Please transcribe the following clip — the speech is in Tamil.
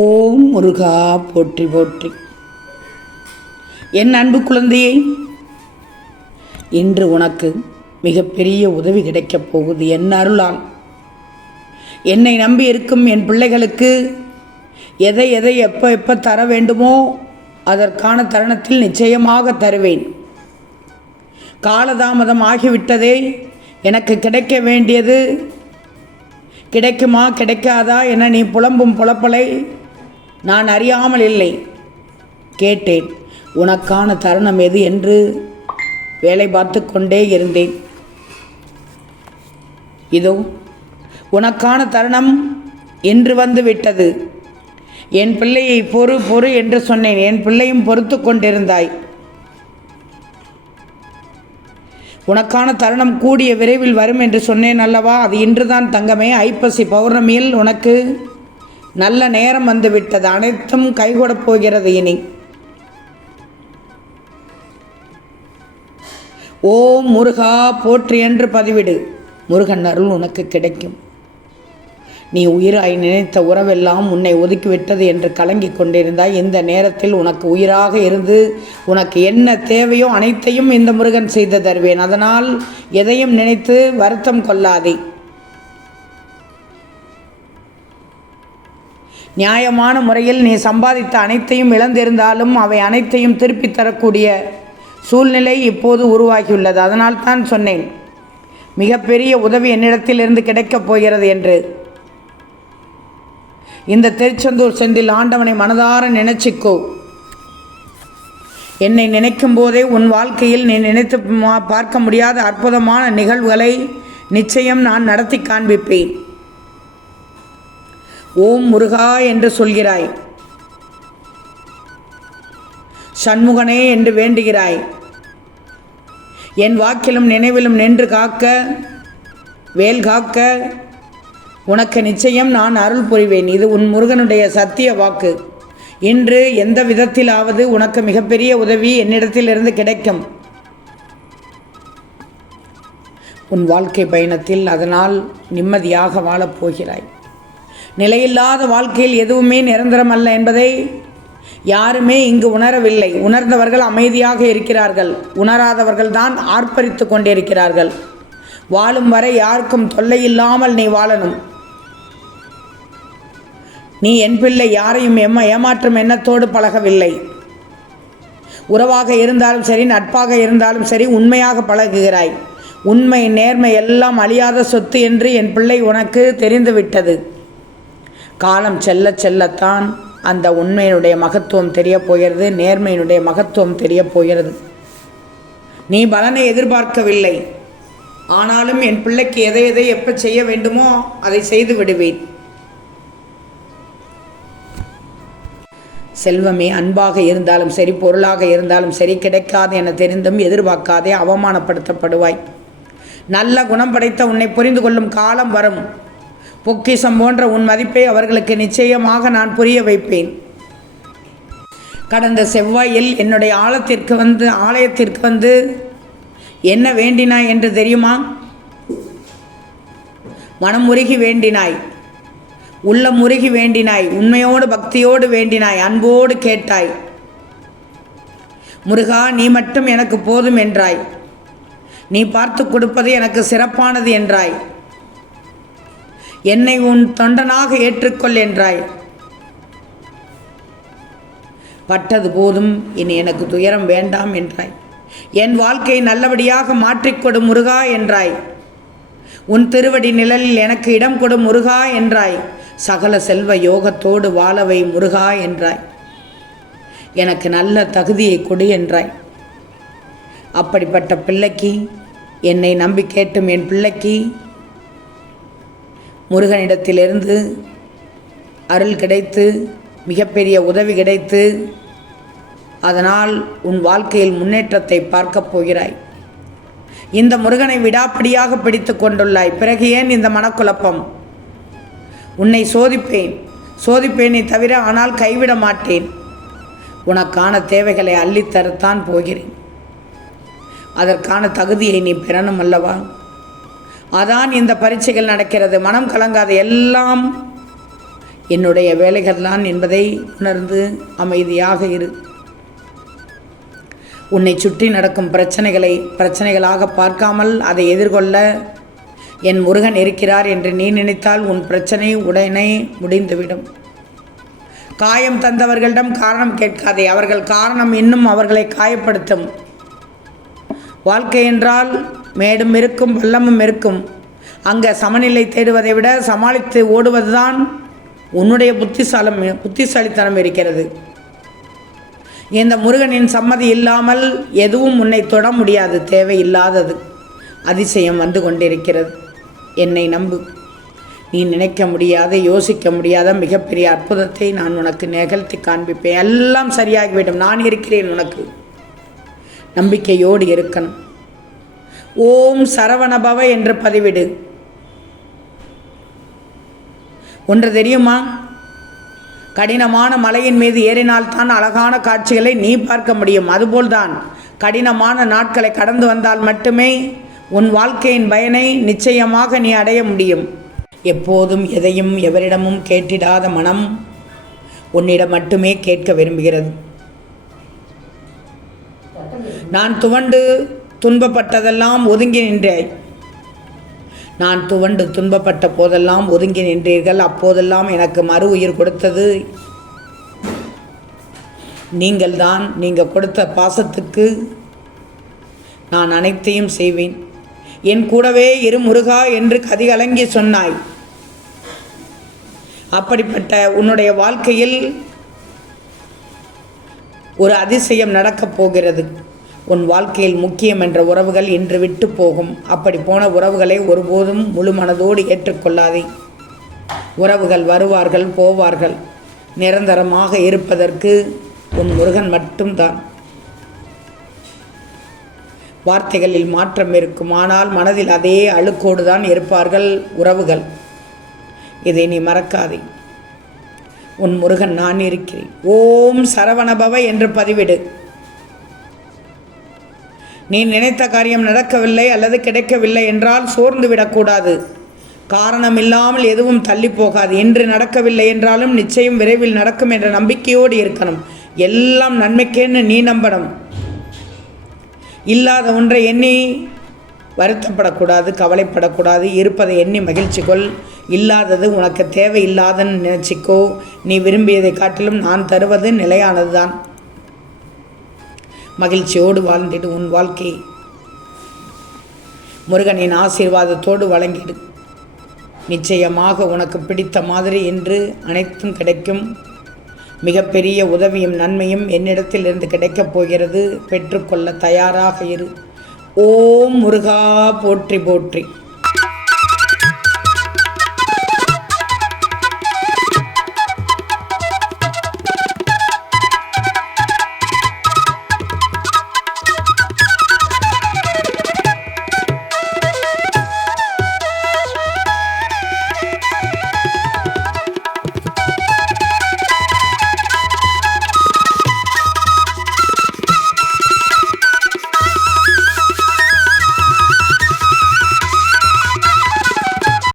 ஓம் முருகா போற்றி போற்றி. என் அன்பு குழந்தையே இன்று உனக்கு மிகப்பெரிய உதவி கிடைக்கப் போகுது என் அருளால். என்னை நம்பி இருக்கும் என் பிள்ளைகளுக்கு எதை எதை எப்போ எப்போ தர வேண்டுமோ அதற்கான தருணத்தில் நிச்சயமாக தருவேன். காலதாமதம் ஆகிவிட்டதே எனக்கு கிடைக்க வேண்டியது கிடைக்குமா கிடைக்காதா என நீ புலம்பும் புலப்பலை நான் அறியாமல் இல்லை. கேட்டேன். உனக்கான தருணம் எது என்று வேலை பார்த்து கொண்டே இருந்தேன். இதோ உனக்கான தருணம் இன்று வந்து விட்டது. என் பிள்ளையை பொறு பொறு என்று சொன்னேன். என் பிள்ளையும் பொறுத்து கொண்டிருந்தாய். உனக்கான தருணம் கூடிய விரைவில் வரும் என்று சொன்னேன் அல்லவா? அது இன்றுதான் தங்கமே. ஐப்பசி பௌர்ணமியில் உனக்கு நல்ல நேரம் வந்துவிட்டது. அனைத்தும் கைகூடப் போகிறது இனி. ஓம் முருகா போற்றி என்று பதிவிடு. முருகன் அருள் உனக்கு கிடைக்கும். நீ உயிராய் நினைத்த உறவெல்லாம் உன்னை ஒதுக்கிவிட்டது என்று கலங்கிக் கொண்டிருந்தாய். இந்த நேரத்தில் உனக்கு உயிராக இருந்து உனக்கு என்ன தேவையோ அனைத்தையும் இந்த முருகன் செய்து தருவேன். அதனால் எதையும் நினைத்து வருத்தம் கொள்ளாதே. நியாயமான முறையில் நீ சம்பாதித்த அனைத்தையும் இழந்திருந்தாலும் அவை அனைத்தையும் திருப்பித் தரக்கூடிய சூழ்நிலை இப்போது உருவாகியுள்ளது. அதனால் தான் சொன்னேன் மிகப்பெரிய உதவி என்னிடத்திலிருந்து கிடைக்கப் போகிறது என்று. இந்த திருச்செந்தூர் செந்தில் ஆண்டவனை மனதார நினைச்சிக்கோ. என்னை நினைக்கும் போதே உன் வாழ்க்கையில் நீ நினைத்து மா- பார்க்க முடியாத அற்புதமான நிகழ்வுகளை நிச்சயம் நான் நடத்தி காண்பிப்பேன். ஓம் முருகா என்று சொல்கிறாய். சண்முகனே என்று வேண்டுகிறாய். என் வாக்கிலும் நினைவிலும் நின்று காக்க வேல் காக்க உனக்கு நிச்சயம் நான் அருள் புரிவேன். இது உன் முருகனுடைய சத்திய வாக்கு. இன்று எந்த விதத்திலாவது உனக்கு மிகப்பெரிய உதவி என்னிடத்திலிருந்து கிடைக்கும். உன் வாழ்க்கை பயணத்தில் அதனால் நிம்மதியாக வாழப் போகிறாய். நிலையில்லாத வாழ்க்கையில் எதுவுமே நிரந்தரமல்ல என்பதை யாருமே இங்கு உணரவில்லை. உணர்ந்தவர்கள் அமைதியாக இருக்கிறார்கள். உணராதவர்கள் தான் ஆர்ப்பரித்து கொண்டிருக்கிறார்கள். வாழும் வரை யாருக்கும் தொல்லை இல்லாமல் நீ வாழணும். நீ என் பிள்ளை யாரையும் எம்ம ஏமாற்றும் எண்ணத்தோடு பழகவில்லை. உறவாக இருந்தாலும் சரி நட்பாக இருந்தாலும் சரி உண்மையாக பழகுகிறாய். உண்மை நேர்மை எல்லாம் அழியாத சொத்து என்று என் பிள்ளை உனக்கு தெரிந்துவிட்டது. காலம் செல்ல செல்லத்தான் அந்த உண்மையினுடைய மகத்துவம் தெரியப் போகிறது நேர்மையினுடைய மகத்துவம் தெரியப் போகிறது. நீ பலனை எதிர்பார்க்கவில்லை. ஆனாலும் என் பிள்ளைக்கு எதை எதை எப்போ செய்ய வேண்டுமோ அதை செய்து விடுவேன். செல்வமே அன்பாக இருந்தாலும் சரி பொருளாக இருந்தாலும் சரி கிடைக்காது என தெரிந்தும் எதிர்பார்க்காதே அவமானப்படுத்தப்படுவாய். நல்ல குணம் படைத்த உன்னை புரிந்து கொள்ளும் காலம் வரும். பொக்கிஷம் போன்ற உன் மதிப்பை அவர்களுக்கு நிச்சயமாக நான் புரிய வைப்பேன். கடந்த செவ்வாயில் என்னுடைய ஆழத்திற்கு வந்து ஆலயத்திற்கு வந்து என்ன வேண்டினாய் என்று தெரியுமா? மனம் உருகி வேண்டினாய். உள்ளம் உருகி வேண்டினாய். உண்மையோடு பக்தியோடு வேண்டினாய். அன்போடு கேட்டாய். முருகா நீ மட்டும் எனக்கு போதும் என்றாய். நீ பார்த்து கொடுப்பது எனக்கு சிறப்பானது என்றாய். என்னை உன் தொண்டனாக ஏற்றுக்கொள் என்றாய். பட்டது போதும் இனி எனக்கு துயரம் வேண்டாம் என்றாய். என் வாழ்க்கை நல்லபடியாக மாற்றிக்கொடு முருகா என்றாய். உன் திருவடி நிழலில் எனக்கு இடம் கொடு முருகா என்றாய். சகல செல்வ யோகத்தோடு வாழவை முருகா என்றாய். எனக்கு நல்ல தகுதியை கொடு என்றாய். அப்படிப்பட்ட பிள்ளைக்கு என்னை நம்பி கேட்டும் என் பிள்ளைக்கு முருகனிடத்திலிருந்து அருள் கிடைத்து மிகப்பெரிய உதவி கிடைத்து அதனால் உன் வாழ்க்கையில் முன்னேற்றத்தை பார்க்கப் போகிறாய். இந்த முருகனை விடாப்பிடியாக பிடித்து கொண்டுள்ளாய். பிறகு ஏன் இந்த மனக்குழப்பம்? உன்னை சோதிப்பேன். சோதிப்பேனே தவிர ஆனால் கைவிட மாட்டேன். உனக்கான தேவைகளை அள்ளித்தரத்தான் போகிறேன். அதற்கான தகுதியை நீ பெறணும் அல்லவா? அதான் இந்த பரீட்சைகள் நடக்கிறது. மனம் கலங்காத. எல்லாம் என்னுடைய வேலைகள்தான் என்பதை உணர்ந்து அமைதியாக இரு. உன்னை சுற்றி நடக்கும் பிரச்சனைகளை பிரச்சனைகளாக பார்க்காமல் அதை எதிர்கொள்ள என் முருகன் இருக்கிறார் என்று நீ நினைத்தால் உன் பிரச்சனை உடனே முடிந்துவிடும். காயம் தந்தவர்களிடம் காரணம் கேட்காதே. அவர்கள் காரணம் இன்னும் அவர்களை காயப்படுத்தும். வாழ்க்கை என்றால் மேடும் இருக்கும் பள்ளமும் இருக்கும். அங்கே சமநிலை தேடுவதை விட சமாளித்து ஓடுவதுதான் உன்னுடைய புத்திசாலம் புத்திசாலித்தனம் இருக்கிறது. இந்த முருகனின் சம்மதி இல்லாமல் எதுவும் உன்னை தொட முடியாது தேவையில்லாதது. அதிசயம் வந்து கொண்டிருக்கிறது. என்னை நம்பு. நீ நினைக்க முடியாத யோசிக்க முடியாத மிகப்பெரிய அற்புதத்தை நான் உனக்கு நிகழ்த்தி காண்பிப்பேன். எல்லாம் சரியாகிவிடும். நான் இருக்கிறேன் உனக்கு. நம்பிக்கையோடு இருக்கணும். ஓம் சரவணபவ என்று பதிவிடு. ஒன்று தெரியுமா? கடினமான மலையின் மீது ஏறினால்தான் அழகான காட்சிகளை நீ பார்க்க முடியும். அதுபோல்தான் கடினமான நாட்களை கடந்து வந்தால் மட்டுமே உன் வாழ்க்கையின் பயனை நிச்சயமாக நீ அடைய முடியும். எப்போதும் எதையும் எவரிடமும் கேட்டிடாத மனம் உன்னிடம் மட்டுமே கேட்க விரும்புகிறது. நான் துவண்டு துன்பப்பட்டதெல்லாம் ஒதுங்கி நின்றாய் நான் துவண்டு துன்பப்பட்ட போதெல்லாம் ஒதுங்கி நின்றீர்கள். அப்போதெல்லாம் எனக்கு மறு உயிர் கொடுத்தது. நீங்கள்தான் நீங்கள் கொடுத்த பாசத்துக்கு நான் அனைத்தையும் செய்வேன். என் கூடவே இரு முருகா என்று கதிகலங்கி சொன்னாய். அப்படிப்பட்ட உன்னுடைய வாழ்க்கையில் ஒரு அதிசயம் நடக்கப் போகிறது. உன் வாழ்க்கையில் முக்கியம் என்ற உறவுகள் இன்று விட்டு போகும். அப்படி போன உறவுகளை ஒருபோதும் முழு மனதோடு ஏற்றுக்கொள்ளாதே. உறவுகள் வருவார்கள் போவார்கள். நிரந்தரமாக இருப்பதற்கு உன் முருகன் மட்டும்தான். வார்த்தைகளில் மாற்றம் இருக்கும். ஆனால் மனதில் அதே அழுக்கோடு தான் இருப்பார்கள் உறவுகள். இதை நீ மறக்காதே. உன் முருகன் நான் இருக்கிறேன். ஓம் சரவணபவ என்று பதிவிடு. நீ நினைத்த காரியம் நடக்கவில்லை அல்லது கிடைக்கவில்லை என்றால் சோர்ந்து விடக்கூடாது. காரணம் இல்லாமல் எதுவும் தள்ளி போகாது என்று நடக்கவில்லை என்றாலும் நிச்சயம் விரைவில் நடக்கும் என்ற நம்பிக்கையோடு இருக்கணும். எல்லாம் நன்மைக்கேன்னு நீ நம்பணும். இல்லாத ஒன்றை எண்ணி வருத்தப்படக்கூடாது கவலைப்படக்கூடாது. இருப்பதை எண்ணி மகிழ்ச்சி கொள் இல்லாதது உனக்கு தேவையில்லாதன்னு நினச்சிக்கோ. நீ விரும்பியதை காட்டிலும் நான் தருவது நிலையானது தான் மகிழ்ச்சியோடு வாழ்ந்திடு உன் வாழ்க்கை. முருகனின் ஆசீர்வாதத்தோடு வழங்கிடு. நிச்சயமாக உனக்கு பிடித்த மாதிரி என்று அனைத்தும் கிடைக்கும். மிகப்பெரிய உதவியும் நன்மையும் என்னிடத்தில் இருந்து கிடைக்கப் போகிறது. பெற்றுக்கொள்ள தயாராக இரு. ஓம் முருகா போற்றி போற்றி.